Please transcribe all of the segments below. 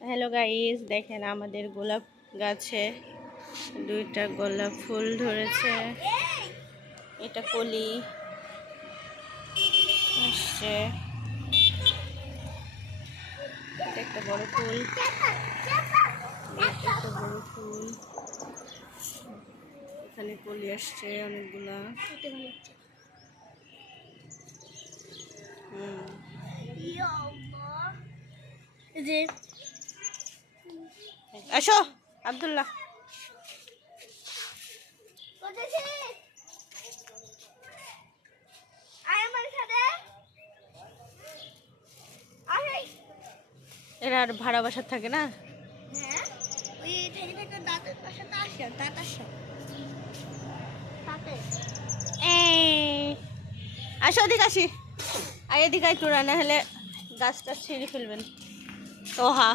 Hello guys, দেখেন আমাদের গোলাপ গাছে দুইটা গোলাপ ফুল ধরেছে। এটা কলি আসছে, এটা একটা বড় ফুল, এটা একটা বড় ফুল, এখানে কলি আসছে অনেকগুলা। যে আসো আব্দুল্লাহ। এরা আর ভাড়া বাসার থাকে না। আসো এদিকে আসি, আর এদিকে একটু রান্না হলে গাছটা ছিঁড়ে ফেলবেন। ওহা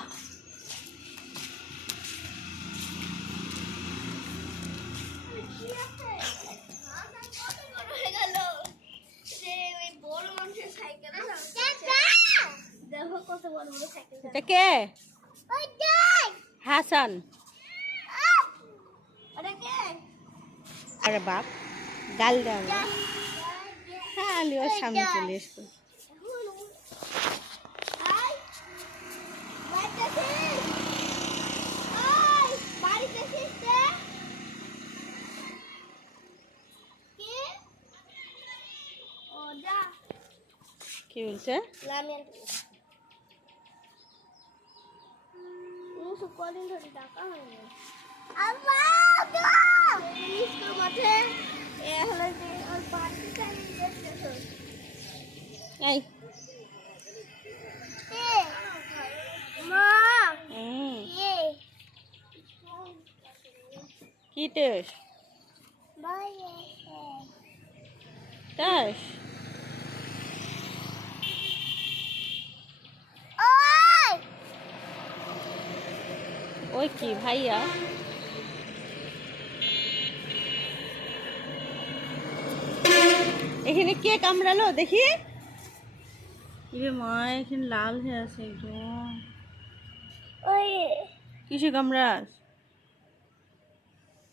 এটা কে? হাসান। আরে বাপ, গাল দাও না। হ্যাঁ, আলি ওর সামনে চলে এসো। কি বলছে? কদিন ধরে ডাকা হয়নি। এই কি টেস? তাস ওই কি ভাইয়া? এখানে কে কামড়ালো দেখি? ইরে মা, এখানে লাল হয়ে আছে একদম। কিসে কামড়াস?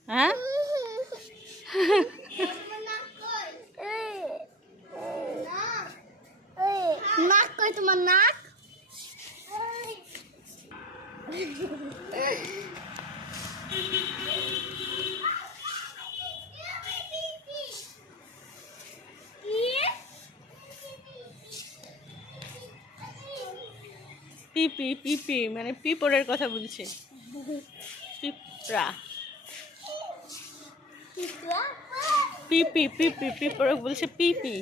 হ্যাঁ, নাক কই তোমার নাক? পিপি পিপি মানে পিঁপড়ের কথা বলছে। পিঁপড়া, পিপি পিপি, পিঁপড়ে বলছে পিপি।